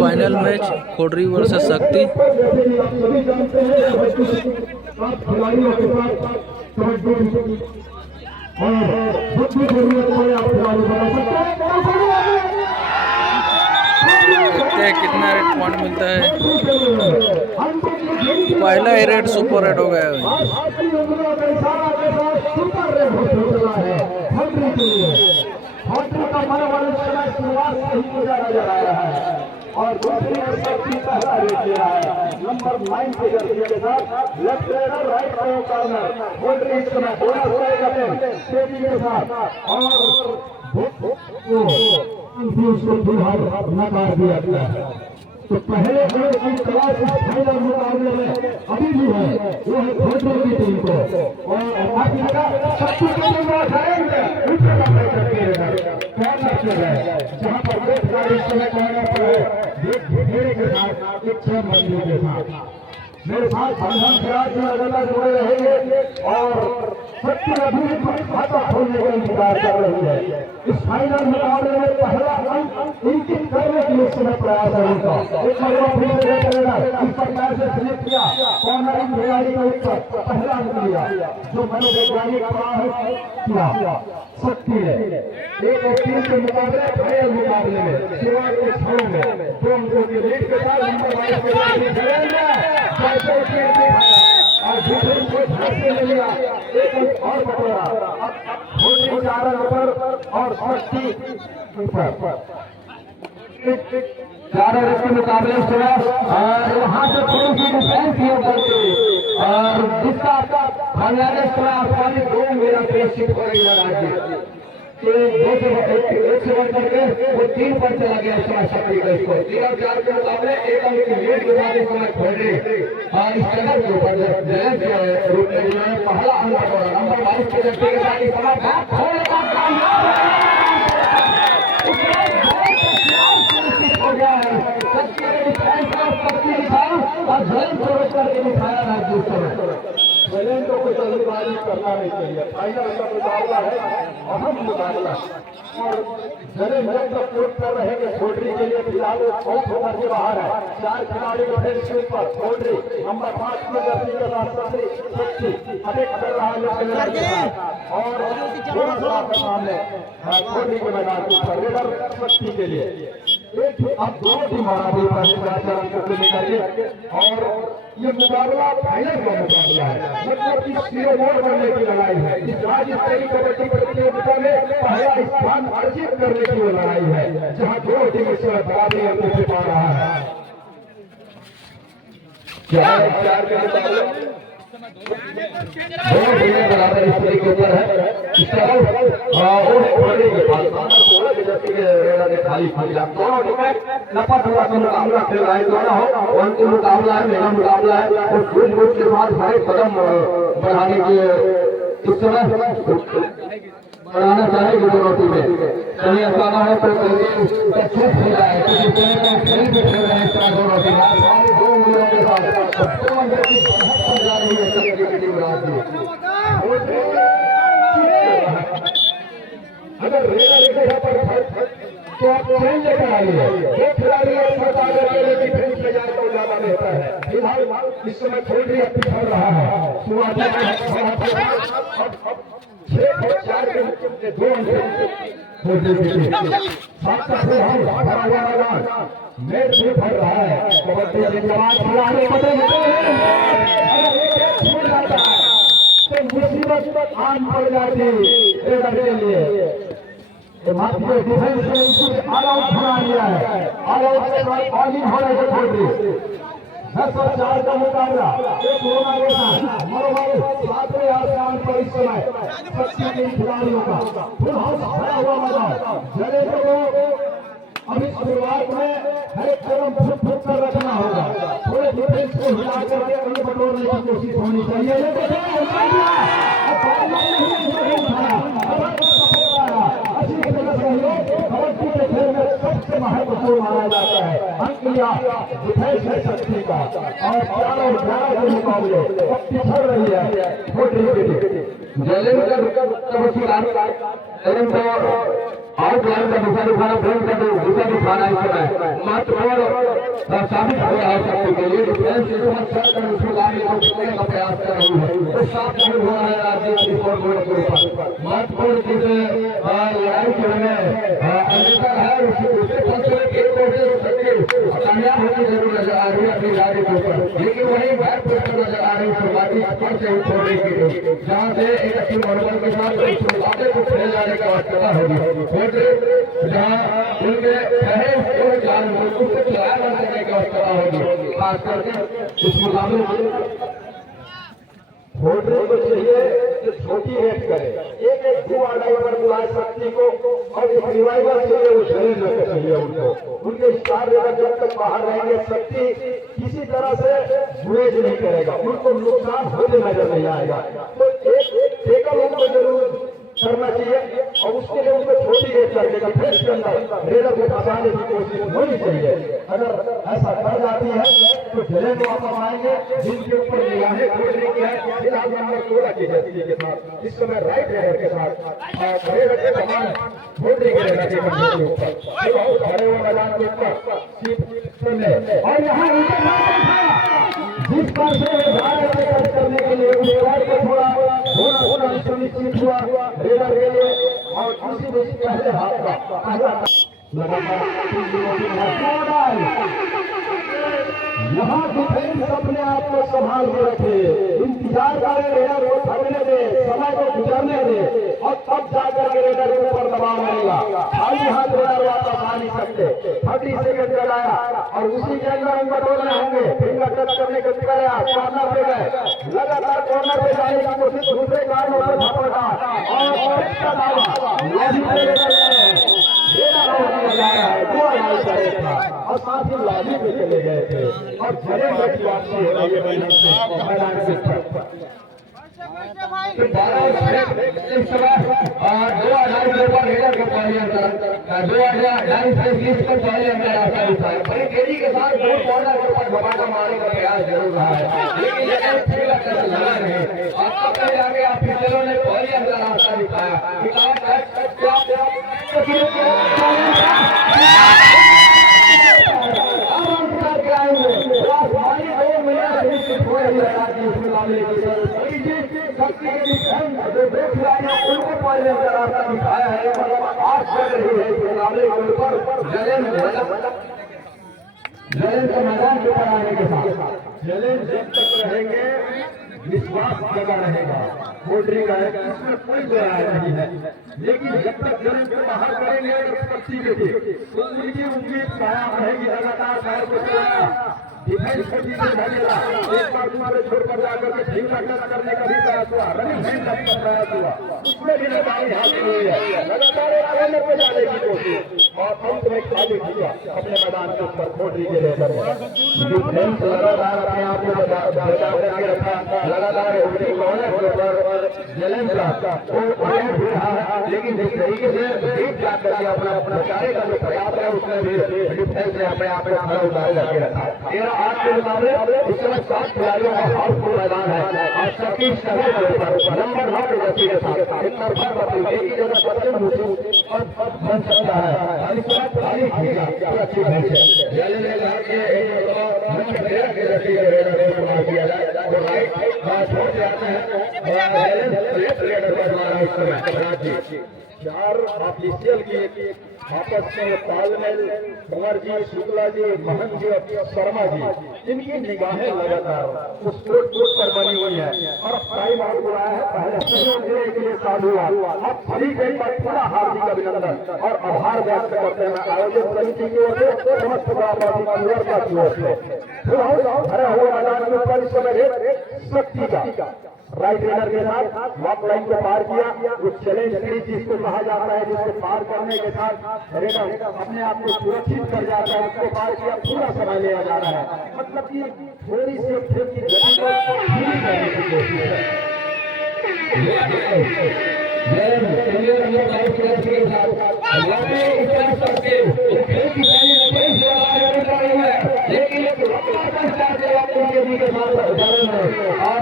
Final match Khodri versus शक्ति। देखते हैं कितना रेड पॉइंट मिलता है। पहला ही रेड सुपर रेड हो गया है। और दूसरी शक्ति पहला रेट ले रहा है नंबर 9 के जर्सी के साथ लेफ्ट रेडर राइट कॉर्नर बोल्ड्री इस समय बोनस करेगा तेजी के साथ और उसको फिलहाल नकार दिया गया है। तो पहले क्लास फाइनल मुकाबले में अभी भी है वो है खोजने की टीम को और बाकी का शक्ति को जहाँ पर एक गाड़ी समय कॉर्नर पर है घेरे के साथ एक 6 मंदिर के साथ मेरे साथ बंधन खिलाड़ी लगातार जुड़े रहेंगे और शक्ति अभी खाता खोलने का इंतजार कर रही है। इस फाइनल मुकाबले में पहला अंक इंकित करने के लिए समय प्रयास है उनका। एक मरवा फिर से करेगा इस प्रकार से स्लिप किया कॉर्नरिंग खिलाड़ी का ऊपर पहला अंक लिया जो मनोवैज्ञानिक प्रयास किया शक्ति है। एक और 3 के मुकाबले फाइनल मुकाबले में शुरुआत के 6 में 2 अंकों की लीड के साथ नंबर 22 पर और दूसरे को झांसे ले लिया एक और पकड़ा अब छोटे 4 नंबर और शक्ति ऊपर 4 के मुकाबले से और वहां से थोड़ी सी डिफेंस ही करके और जिसका बांग्लादेश थोड़ा आसानी 2 मेरा प्रेसित हो रही है राज्य एक से बढ़ करके वो 3 पर चला गया समय शक्ति का इसको 3 और 4 के मुकाबले 1 अंक की लीड के साथ इस समय खोले और इस जगह के ऊपर रूप में पहला अंक नंबर 22 के जगह के साथ इस समय हो गया है शक्ति ने डिफेंस का शक्ति दिखाया और जलन करके दिखाया राज्य उस समय चैलेंज को कोई जल्दबाजी करना नहीं चाहिए। फाइनल का मुकाबला है अहम मुकाबला और जरे मेरे तक कोर्ट कर रहेंगे खोडरी के लिए फिलहाल बहुत होकर के बाहर है 4 खिलाड़ी डिफेंस के ऊपर खोडरी नंबर 5 में जर्सी के साथ शक्ति अभी कर रहा है के साथ और सामने खोडरी के मैदान के ऊपर रेडर शक्ति के लिए एक अब 2 टीम हमारी करके और ये मुकाबला फाइनल का मुकाबला है मतलब कि सीरो मोड़ बनने की लड़ाई है इस राज्य स्तरीय कबड्डी प्रतियोगिता में पहला स्थान अर्जित करने की लड़ाई है जहां 2 टीम इस समय बराबरी अंक से पा रहा है 4 के मुकाबले 2 टीमें बराबर स्तरीय के ऊपर है इस तरह खाली दोनों टीमें लपट हुआ का मुकाबला खेल रहा है दोनों हो अंतिम मुकाबला है मेरा मुकाबला है और सूझबूझ के साथ हर कदम बढ़ाने के इस समय बढ़ाना चाहेगी दोनों टीमें कहीं ऐसा ना हो तो चूक हो जाए क्योंकि खेल में खेल भी खेल रहे हैं इस तरह दोनों टीमें 2 उंगलियों के साथ जा रही है शक्ति की टीम राज्य अगर रेडर पर तो आप चेंज लेकर आइए जो खिलाड़ी डिफेंस में जाए तो ज्यादा बेहतर है फिलहाल इस समय खोडरी पिछड़ रहा है शुरुआत में 6 और 4 के 2 अंक मैच में भर रहा है कबड्डी के जवान खिलाड़ी छूट जाता है तो मुसीबत आम पड़ जाती रेडर के लिए डिफेंस ने ऑल आउट बना लिया है ऑल आउट के बाद बॉलिंग हो रही है खोडरी 10 और 4 का मुकाबला एक कोरोना के साथ मनोबल 7वें आसमान पर इस समय शक्ति के खिलाड़ियों का फुल हाउस भरा हुआ मैदान जरे को अभी शुरुआत में हर एक कदम फुट कर रखना होगा थोड़े डिफेंस को हिला करके अंक बटोरने की कोशिश होनी चाहिए कबड्डी के खेल में सबसे महत्वपूर्ण माना जाता है अंक लिया डिफेंस है शक्ति का और 4 और 11 के मुकाबले पिछड़ रही है खोडरी के लिए आउटलाइन का दूसरा दिखाना फ्रेम कर दो, दूसरा दिखाना इस समय महत्वपूर्ण साबित हो रहा है शक्ति के लिए। डिफेंस इस समय शर्ट और उसको लाने को चुनने का प्रयास कर रही है, तो साफ नहीं हो रहा है राज्य स्पोर्ट बोर्ड के ऊपर। महत्वपूर्ण जिस लड़ाई के में अंतर है उसके पक्ष में एक कोशिश कामयाब होती जरूर नजर आ रही है अपनी राज्य के ऊपर, लेकिन वही बैक पोस्ट नजर आ रही है शुरुआती स्तर से छोड़ने के लिए, जहाँ से एक अच्छी मनोबल के साथ शुरुआते को खेल जाने की आवश्यकता होगी, जहाँ उनके पहले जान उसको चलाया करने की आवश्यकता होगी। खास करके इस मुकाबले में होटल को चाहिए जो छोटी रेट करे, एक दो आधार पर बुलाए शक्ति को, और एक रिवाइवल चाहिए वो शरीर में चाहिए उनको, उनके स्टार लेवल जब तक बाहर रहेंगे शक्ति किसी तरह से गुरेज नहीं करेगा, उनको नुकसान होने नजर नहीं आएगा। तो एक टेकल उनको जरूर करना चाहिए, और उसके लिए उनको छोटी रेट करके डिफेंस के अंदर रेडर को फंसाने की कोशिश होनी चाहिए। अगर ऐसा कर जाती है तो जले को वापस आएंगे, जिनके ऊपर निगाहें खोजने की है फिलहाल नंबर 16 की जर्सी के साथ, इस समय राइट रेडर के साथ खड़े रखे समान छोड़ने के रहना चाहिए ऊपर, खड़े हुए मैदान के ऊपर। और यहाँ जिस पर से करने के लिए को थोड़ा होना सुनिश्चित हुआ रेडर के लिए, और दूसरी दूसरी पहले हाथ का पहला लगातार यहाँ डिफेंस अपने आप को संभाल के रखे, इंतजार करे रेडर को थकने दे, समय को गुजरने दे, और तब जाकर के रेडर के ऊपर दबाव आएगा। खाली हाथ रेडर वापस आ नहीं सकते, 30 सेकंड चलाया और उसी के अंदर उनका डोलने होंगे, फिंगर टच करने के गया, कॉर्नर पे गए, लगातार कॉर्नर पे जाने की कोशिश, दूसरे कारणों पर झपटा और और साथ ही लॉबी पे चले गए थे, और जले की वापसी हो रही है मैदान के ऊपर। 2000 के ऊपर रेडर के पहले अंतर 2000 पर पहले अंतर आता है, बड़ी तेजी के साथ कॉर्नर के ऊपर धमाका मारने का प्रयास जरूर रहा है, लेकिन लगा नहीं, और तब तक आगे ऑफिसरों ने पहले अंतर रास्ता दिखाया। उनको पहले रास्ता दिखाया है, आज चल रही है इस मुकाबले के ऊपर जलेन के मैदान के ऊपर आने के साथ जलेन जब तक रहेंगे विश्वास लगा रहेगा, पोल्ट्री का है इसमें कोई राय नहीं है, लेकिन जब तक जलेन को बाहर करेंगे शक्ति के लिए तो उनकी उम्मीद कायम रहेगी। लगातार पैर को चलाया, डिफेंस से भागेगा, एक बार तुम्हारे छोड़ कर जाकर के ठीक करने का भी प्रयास हुआ, रनिंग हैंड का प्रयास हुआ, उसमें भी लगाई हासिल हुई है, लगातार कॉर्नर पे जाने की कोशिश, और अंत में खाली हुआ अपने मैदान के ऊपर पोल्ट्री के लेकर डिफेंस लगातार अपने आप को बचा करके रखा, लगातार उनके कॉर्नर के ऊपर जलन का लेकिन जिस तरीके से डीप जा करके अपना बचाने का जो प्रयास है उसमें भी डिफेंस ने अपने आप को खड़ा उतार करके रखा। 13-8 के मुकाबले इस समय 7 खिलाड़ियों का हाउसफुल मैदान है, और 27 नंबर 9 के जर्सी के साथ एक की जगह सबसे बन सकता है, अच्छी भैंस है। 4 ऑफिशियल की आपस में तालमेल, कुंवर जी, शुक्ला जी, महन जी और शर्मा जी, जिनकी निगाहें लगातार उस कोर्ट पर बनी हुई है, और टाइम आउट बुलाया है पहले के लिए चालू हुआ। अब सभी के पर पूरा हार्दिक अभिनंदन और आभार व्यक्त करते हैं आयोजक समिति की ओर से, समस्त की ओर से। भरे हुए मैदान के ऊपर इस समय शक्ति का राइट रेडर के साथ वॉक लाइन को पार किया, उस चैलेंज सीरीज जिसको कहा जाता है, जिसको पार करने के साथ रेडर अपने आप को सुरक्षित कर जाता है, उसको पार किया, पूरा समय लिया जा रहा है, मतलब कि थोड़ी सी खेल की गति को धीमी करने की कोशिश है। लेकिन और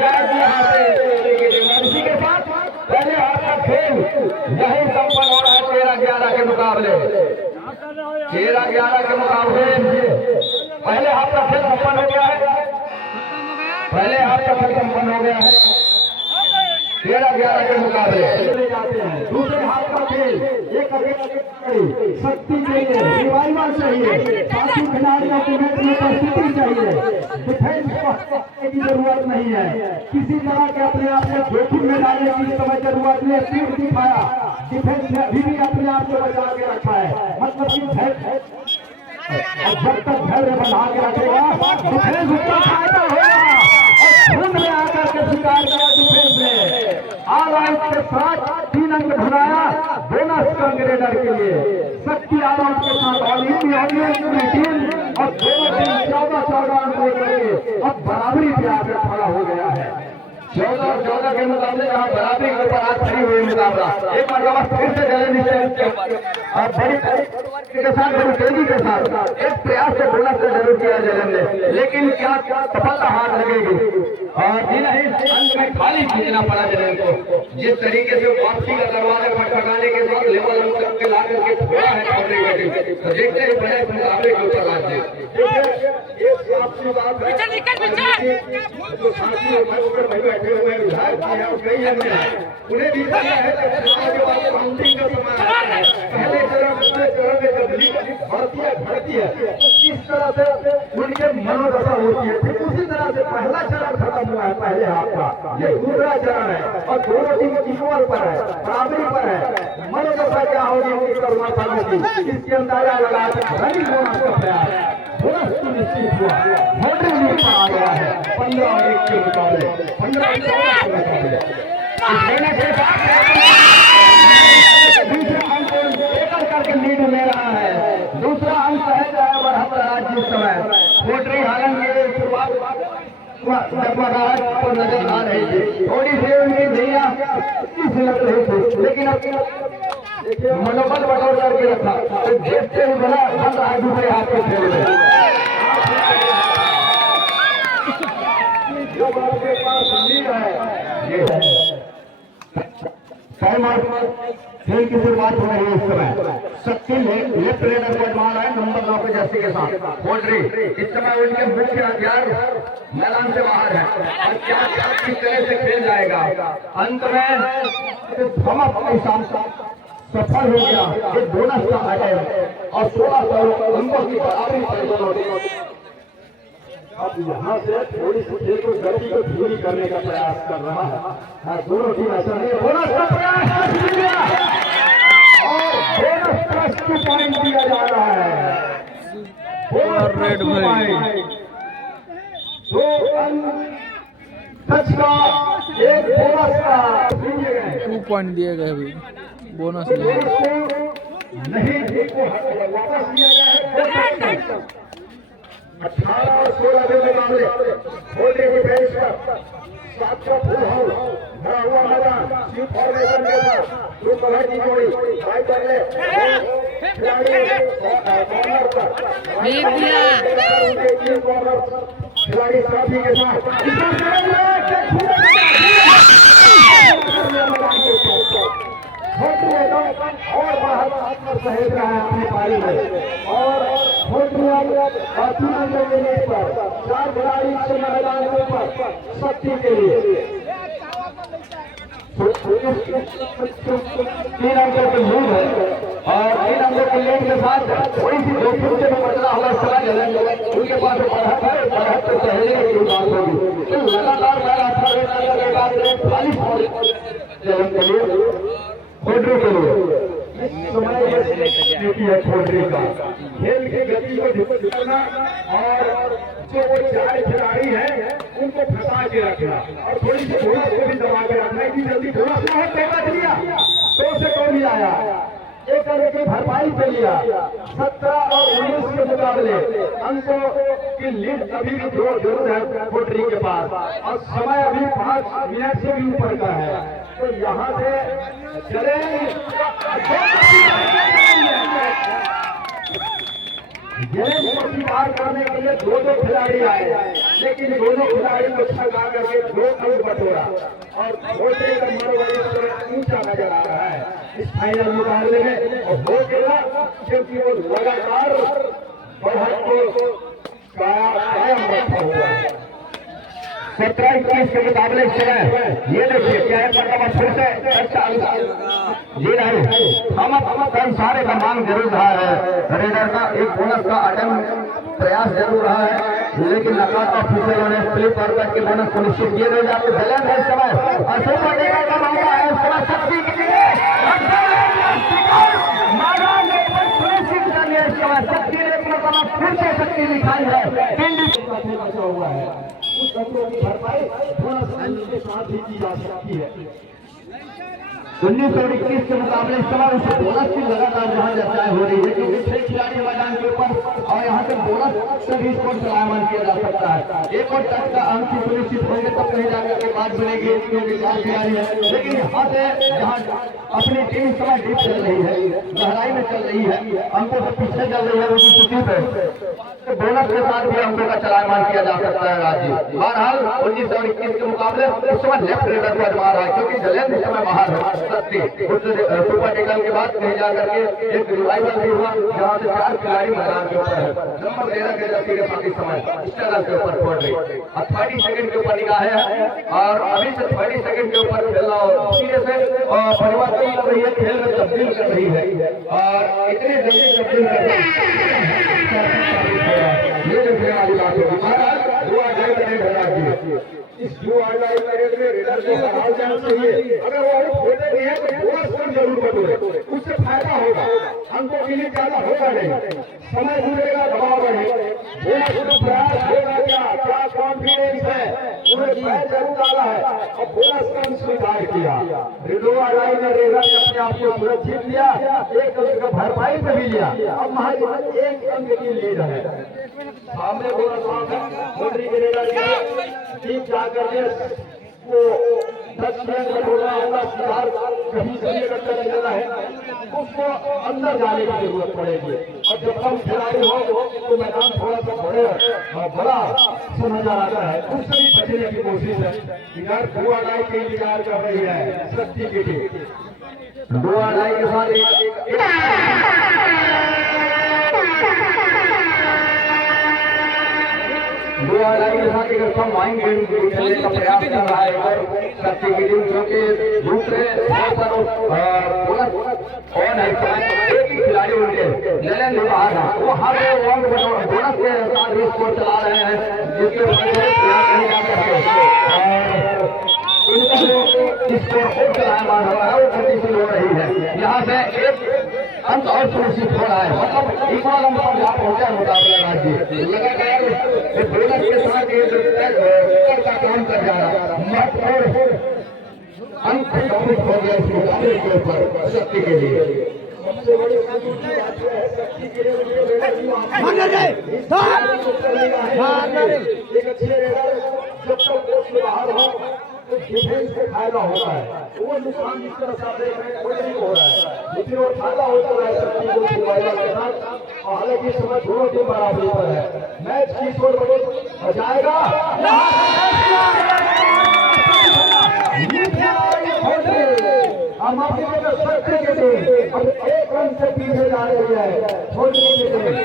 जाएगी यहाँ से इसी के साथ पहले हाथ का खेल यही संपन्न हो रहा है 13-11 के मुकाबले। 13-11 के मुकाबले पहले हाथ का खेल संपन्न हो गया है। पहले हाथ का खेल संपन्न हो गया है 13-11 के मुकाबले। दूसरे हाथ का खेल एक शक्ति चाहिए, रिवाइवल चाहिए, साथी खिलाड़ियों की मैच में उपस्थिति चाहिए, डिफेंस की जरूरत नहीं है, किसी तरह के अपने आप को जोखिम में डालने की समय जरूरत नहीं। तीर दिखाया, डिफेंस ने अभी भी अपने आप को बचा के रखा है, मतलब कि जब तक धैर्य बना के रखेगा डिफेंस उसका फायदा होगा। और खून में आकर के शिकार किया डिफेंस ने, ऑल आउट के साथ 3 अंक ढुलाया बोनस कंग्रेडर के लिए। शक्ति ऑल आउट के साथ ऑल इंडिया टीम और दोनों टीम 14-14 अंक लेकर अब बराबरी पे आकर खड़ा हो गया है। 14-14 के मुकाबले यहाँ बराबरी के ऊपर आज खड़ी हुई मुकाबला। एक मरतबा फिर से जल्दी से और बड़ी के साथ बड़ी तेजी के साथ एक प्रयास से बोनस से जरूर किया जाएंगे, लेकिन क्या सफलता हाथ लगेगी और नहीं अंत में खाली खींचना पड़ा जलन को। जिस तरीके से वापसी का दरवाजा खटखटाने के बाद लेवल के ला करके थोड़ा है तो देखते ही बड़े मुकाबले के ऊपर बात है। बैठे हुए विधायक है और कई अन्य हैं, उन्हें भी पता है काउंटिंग का समय पहले चरण में जब भर्ती है किस तरह से उनके मनोदशा होती है, फिर उसी तरह से पहला चरण खत्म हुआ है पहले हाथ का, ये दूसरा चरण है और दोनों टीम इक्वल पर है, बराबरी पर है। मनोदशा क्या होगी उनकी करुणा फलों की, इसकी अंदाजा लगा रनिंग बोनस का प्रयास बोनस निश्चित हुआ, बाउंड्री लीड पर आ गया है 15-1 के मुकाबले। 15-1 के मुकाबले दूसरा अंक एकल करके लीड ले रहा है। दूसरा अंक सहज है बढ़त रहा जिस समय पोट्री हालांकि शुरुआत पर नजर आ रही थी, थोड़ी सी उनकी धैर्य लग रही थी, लेकिन मनोबल बटोर करके रखा तो देखते ही बना बन रहा है दूसरे हाथ के खेल में। जो आपके पास लीड है ये खेल की शुरुआत हो रही है इस समय। शक्ति लेफ्ट रेडर को मार रहा है नंबर 9 के जर्सी के साथ पोल्ट्री। इस समय उनके मुख्य हथियार मैदान से बाहर है और क्या किस तरह से खेल जाएगा। अंत में हम अपने शाम सफल हो गया, एक बोनस का आइटम और 1600 अंकों की बराबरी पर दोनों। अब यहाँ से थोड़ी सी खेल को गति को धीमी करने का प्रयास कर रहा है दोनों टीम। ऐसा नहीं बोनस का प्रयास और बोनस प्लस 2 पॉइंट दिया जा रहा है। रेड भाई 2 अंक टच का एक बोनस का 2 पॉइंट दिए गए अभी बोनस नहीं वापस दिया गया है। 18 और 16 के मुकाबले होने की बेंच पर 700 फुल हाउस भरा हुआ मैदान सी फॉर्मेशन के साथ जो कलर की जोड़ी भाई करने खिलाड़ी कॉर्नर पर खिलाड़ी साथी के साथ और बाहर सहेज रहा है अपनी पारी में और 3 अंक लेने पर 4 खिलाड़ी से मैदान के ऊपर शक्ति के लिए 3 अंकों की लीड है और 3 अंकों की लीड के साथ थोड़ी सी जोखिम से बचना हुआ समय उनके पास बढ़त है तो सहेजने की बात होगी। लगातार खाली के लिए पोल्ट्री के लिए है पोल्ट्री का खेल की गति को ढूंढना और जो वो 4 खिलाड़ी हैं उनको फंसा के रखना और थोड़ी सी घोड़ा को भी दबा के रखना कि जल्दी घोड़ा से बच लिया तो से कौन भी आया एक करके भरपाई पे लिया। 17 और 19 के मुकाबले अंकों की लीड अभी भी जरूर है पोल्ट्री के पास और समय अभी 5 मिनट से भी ऊपर का है। तो यहाँ से चले गेंद को स्वीकार करने के लिए दो खिलाड़ी आए, लेकिन दोनों खिलाड़ी को छका करके 2 अंक बटोरा और छोटे नंबर वाली तरफ ऊंचा नजर आ रहा है इस फाइनल मुकाबले में। और हो गया क्योंकि वो लगातार बढ़त को कायम रखा हुआ है। 17-21 के मुकाबले इस समय ये देखिए क्या है, मतलब फिर से जी नहीं हम कई सारे का मांग जरूर रहा है। रेडर का एक बोनस का अटेम्प्ट प्रयास जरूर रहा है, लेकिन नकात ऑफिसरों ने स्लिप और करके बोनस को निश्चित किए रह जाते बैलेंस है इस समय। और सुपर टेकर का मामला है इस समय शक्ति के लिए सुनिश्चित कर लिया इस समय शक्ति ने फिर से शक्ति दिखाई है। हुआ है उस अंकों की भरपाई बोनस के साथ ही की जा सकती है। 1921 के मुकाबले इस समय उसे बोनस की लगातार जहां चर्चाएं हो रही है क्योंकि 6 खिलाड़ी मैदान के ऊपर और यहाँ से बोनस से भी स्कोर चलायमान किया जा सकता है। एक और टच का अंक सुनिश्चित होंगे तब कहीं जाकर के बात बनेगी क्योंकि 4 खिलाड़ी है, लेकिन यहाँ से जहाँ अपनी टीम इस समय डीप चल रही है, गहराई में चल रही है, अंकों से पीछे चल रही है उनकी स्थिति पे तो बोनस के साथ भी अंकों का चलायमान किया जा सकता है। राजीव बहरहाल 1921 के मुकाबले इस समय लेफ्ट रेडर को आजमा रहा है क्योंकि जलेंद्र इस समय बाहर है। सुपर टेकल के बाद कहीं जाकर के एक रिवाइवल भी हुआ जहाँ से 4 खिलाड़ी मैदान के ऊपर है। नंबर 13 के जर्सी के साथ इस समय स्ट्रगल के ऊपर छोड़ रही और 30 सेकंड के ऊपर निगाहें है और अभी से 30 सेकंड के ऊपर खेलना सीरियस है और परिवर्तन कर रही है, खेल में तब्दील कर रही है और इतनी जल्दी तब्दील कर रही है ये देखने वाली बात होगी। दुआ जाए करें इस जो ऑनलाइन में रेडर को हटाया जाना चाहिए। अगर वो आउट होते भी है तो बोनस कम जरूर बटोरे, उससे फायदा होगा, अंकों के लिए ज्यादा होगा नहीं, समय जुड़ेगा, दबाव बढ़ेगा, बोनस को प्रयास होगा क्या कॉन्फिडेंस है, उन्हें पैर जरूर डाला है और बोनस कम स्वीकार किया। ऑनलाइन में रेडर ने अपने आप को सुरक्षित लिया, 1 अंक का भरपाई से भी लिया, अब महज 1 अंक की लीड है। सामने बोनस मोटरी के रेडर ठीक जाकर वो 10 मिनट में बोलना होगा सुधार कहीं से अगर चलना है उसको अंदर जाने की जरूरत पड़ेगी और जब कम खिलाड़ी हो तो मैदान थोड़ा सा बड़े और बड़ा समझा आता है, उससे भी बचने की कोशिश है। इधर दुआ डाई के इंतजार कर रही है शक्ति की टीम। दुआ डाई के साथ खेलने का प्रयास कर रहा है और शक्ति की टीम जो कि दूसरे पर एक ही खिलाड़ी उनके नरेंद्र बाहर है, वो हर बोनस के साथ भी स्कोर चला रहे हैं जिसके नहीं जा सकते स्कोर और चलायमान हो रहा है, वो गतिशील हो रही है। यहाँ से एक अंक और सुनिश्चित हो रहा है, मतलब इक्वल अंक पर जहाँ पहुंचा है मुकाबला राज्य लगातार बोनस के साथ का काम कर जा रहा मत और अंक प्रभावित हो गया इस मुकाबले के ऊपर शक्ति के लिए। सबसे बड़ी एक अच्छे रेडर जब तक कोच में बाहर हो तो डिफेंस को फायदा होता है, वो नुकसान जिस तरह से देख रहे हैं कोई नहीं हो रहा है, लेकिन वो फायदा होता है शक्ति को के साथ। और हालांकि इस समय दोनों टीम बराबरी पर है, मैच की स्कोर हो जाएगा हम आपके शक्ति के टीम अब 1 रन से पीछे जा रही है छोटी टीम।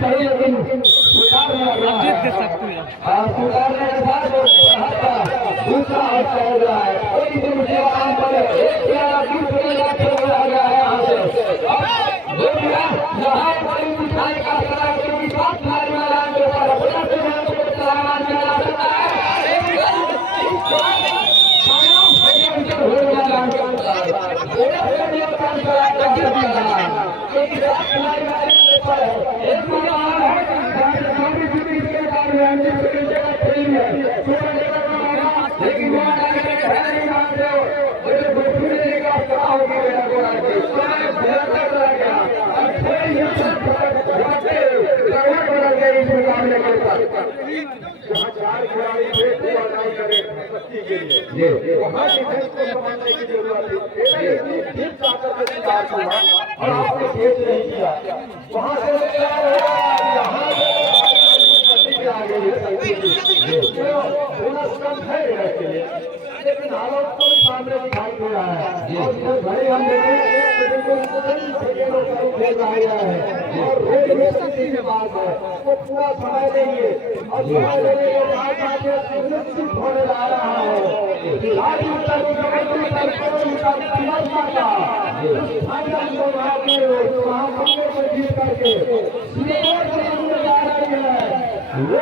सही लेकिन जीत के सकते हैं सुधारने के साथ दूसरा हाथ चल रहा है, कोई भी मुझे काम पर दूसरे आ गया है यहाँ से यहाँ बड़ी मिठाई का क्योंकि 7 खिलाड़ी मैदान के ऊपर चलायमान किया जा सकता है। जहाँ 4 खिलाड़ी खेल को संभालने की जरूरत है। फिर जाकर के सुधार हुआ और आपने खेल नहीं किया, वहां से यहाँ आ गई है बोनस कम है के लिए, लेकिन हालत तो सामने दिखाई दे रहा है। और जब भले हम देखें तो बिल्कुल सेकेंडों का खेल रहा है और रेड में शक्ति की बात है, वो पूरा समय देंगे और समय देने के बाद आगे सुनिश्चित होने जा रहा है। राज्य उत्तर की कमेटी सरकारों का समझना का फाइनल को वहाँ मंदिर में जीत करके जा रही है। वो